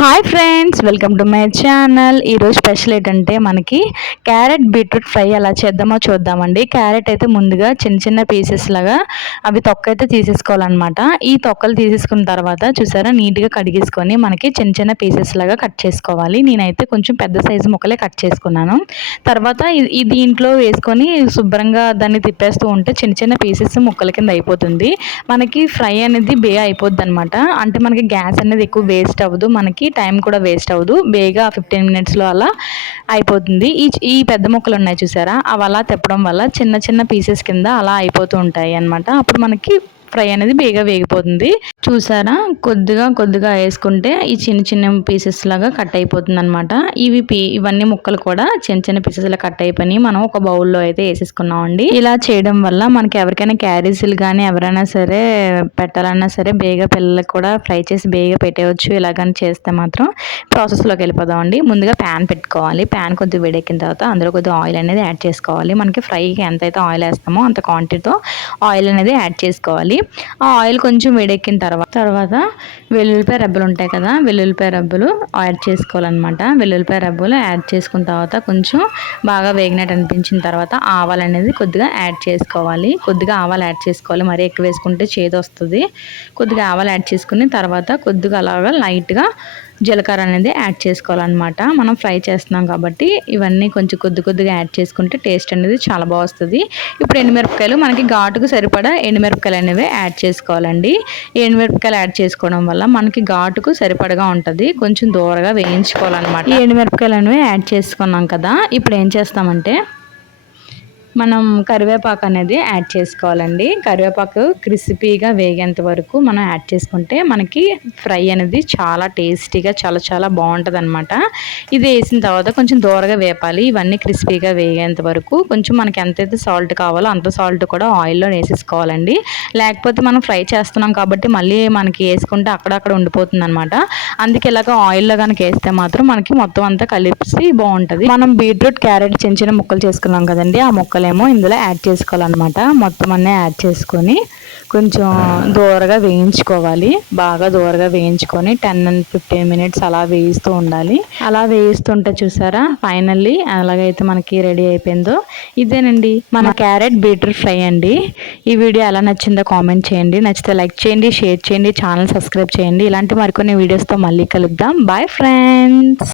Hi friends, welcome to my channel. ఈరోజు special ఏంటంటే మనకి క్యారెట్ బీట్రూట్ ఫ్రై ఎలా చేద్దామో చూద్దామండి. క్యారెట్ అయితే ముందుగా చిన్న చిన్న పీసెస్ లాగా అవి తొక్క అయితే తీసేసుకోవాలన్నమాట. ఈ తొక్కలు తీసేసుకున్న తర్వాత చూసారా, నీట్గా కడిగేసుకొని మనకి చిన్న చిన్న పీసెస్ లాగా కట్ చేసుకోవాలి. నేనైతే కొంచెం పెద్ద సైజు ముక్కలే కట్ చేసుకున్నాను. తర్వాత ఈ దీంట్లో వేసుకొని శుభ్రంగా దాన్ని తిప్పేస్తూ ఉంటే చిన్న చిన్న పీసెస్ ముక్కల కింద అయిపోతుంది. మనకి ఫ్రై అనేది బేగా అయిపోద్ది అనమాట. అంటే మనకి గ్యాస్ అనేది ఎక్కువ వేస్ట్ అవ్వదు, మనకి టైం కూడా వేస్ట్ అవ్వదు. బేగా 15 మినిట్స్లో అలా అయిపోతుంది. ఈ పెద్ద ముక్కలు ఉన్నాయి చూసారా, అవి అలా తిప్పడం వల్ల చిన్న చిన్న పీసెస్ కింద అలా అయిపోతూ ఉంటాయి అన్నమాట. అప్పుడు మనకి ఫ్రై అనేది బేగా వేగిపోతుంది. చూసారా, కొద్దిగా కొద్దిగా వేసుకుంటే ఈ చిన్న చిన్న పీసెస్ లాగా కట్ అయిపోతుంది అనమాట. ఇవన్నీ ముక్కలు కూడా చిన్న చిన్న పీసెస్ లా కట్ అయిపోయి మనం ఒక బౌల్లో అయితే వేసేసుకున్నామండి. ఇలా చేయడం వల్ల మనకి ఎవరికైనా క్యారీస్లు కానీ ఎవరైనా సరే పెట్టాలన్నా సరే బేగా పిల్లలకు కూడా ఫ్రై చేసి బేగా పెట్టేయచ్చు. ఇలాగని చేస్తే మాత్రం ప్రాసెస్లోకి వెళ్ళిపోదామండి. ముందుగా ప్యాన్ పెట్టుకోవాలి. ప్యాన్ కొద్దిగా వేడెక్కిన తర్వాత అందులో కొద్దిగా ఆయిల్ అనేది యాడ్ చేసుకోవాలి. మనకి ఫ్రైకి ఎంతైతే ఆయిల్ వేస్తామో అంత క్వాంటిటీతో ఆయిల్ అనేది యాడ్ చేసుకోవాలి. ఆ ఆయిల్ కొంచెం వేడెక్కిన తర్వాత వెల్లుల్లిపాయ రెబ్బలు ఉంటాయి కదా, వెల్లుల్లిపాయ రెబ్బలు యాడ్ చేసుకోవాలన్నమాట. వెల్లుల్లిపాయ రెబ్బలు యాడ్ చేసుకున్న తర్వాత కొంచెం బాగా వేగినట్టు అనిపించిన తర్వాత ఆవాలు అనేది కొద్దిగా యాడ్ చేసుకోవాలి. కొద్దిగా ఆవాలు యాడ్ చేసుకోవాలి, మరీ ఎక్కువ వేసుకుంటే చేదు వస్తుంది. కొద్దిగా ఆవాలు యాడ్ చేసుకుని తర్వాత కొద్దిగా అలాగా లైట్గా జీలకర్ర అనేది యాడ్ చేసుకోవాలన్నమాట. మనం ఫ్రై చేస్తున్నాం కాబట్టి ఇవన్నీ కొంచెం కొద్దిగా యాడ్ చేసుకుంటే టేస్ట్ అనేది చాలా బాగా వస్తుంది. ఇప్పుడు ఎండుమిరపకాయలు మనకి ఘాటుకు సరిపడా ఎండుమిరపకాయలు అనేవి యాడ్ చేసుకోవాలండి. ఎండుమిరపకాయలు యాడ్ చేసుకోవడం వల్ల మనకి ఘాటుకు సరిపడగా ఉంటుంది. కొంచెం దూరగా వేయించుకోవాలన్నమాట. ఈ ఎండుమిరపకాయలు అనేవి యాడ్ చేసుకున్నాం కదా, ఇప్పుడు ఏం చేస్తామంటే మనం కరివేపాకు అనేది యాడ్ చేసుకోవాలండి. కరివేపాకు క్రిస్పీగా వేగేంత వరకు మనం యాడ్ చేసుకుంటే మనకి ఫ్రై అనేది చాలా టేస్టీగా చాలా చాలా బాగుంటుంది అనమాట. ఇది వేసిన తర్వాత కొంచెం దూరగా వేపాలి. ఇవన్నీ క్రిస్పీగా వేగేంత వరకు కొంచెం మనకి ఎంతైతే సాల్ట్ కావాలో అంత సాల్ట్ కూడా ఆయిల్లో వేసేసుకోవాలండి. లేకపోతే మనం ఫ్రై చేస్తున్నాం కాబట్టి మళ్ళీ మనకి వేసుకుంటే అక్కడక్కడ ఉండిపోతుంది అనమాట. అందుకే ఇలాగ ఆయిల్లో కనుక వేస్తే మాత్రం మనకి మొత్తం అంతా కలిపి బాగుంటుంది. మనం బీట్రూట్ క్యారెట్ చిన్న చిన్న ముక్కలు చేసుకున్నాం కదండి, ఆ ముక్కలేమో ఇందులో యాడ్ చేసుకోవాలన్నమాట. మొత్తం అన్నీ యాడ్ చేసుకొని కొంచెం దూరగా వేయించుకోవాలి. బాగా దూరగా వేయించుకొని 10-15 మినిట్స్ అలా వేయిస్తూ ఉండాలి. అలా వేయిస్తుంటే చూసారా, ఫైనల్లీ అలాగైతే మనకి రెడీ అయిపోయిందో ఇదేనండి మన క్యారెట్ బీట్రూట్ ఫ్రై అండి. ఈ వీడియో ఎలా నచ్చిందో కామెంట్ చేయండి. నచ్చితే లైక్ చేయండి, షేర్ చేయండి, ఛానల్ సబ్స్క్రైబ్ చేయండి. ఇలాంటి మరికొన్ని వీడియోస్తో మళ్ళీ కలుద్దాం. Bye friends.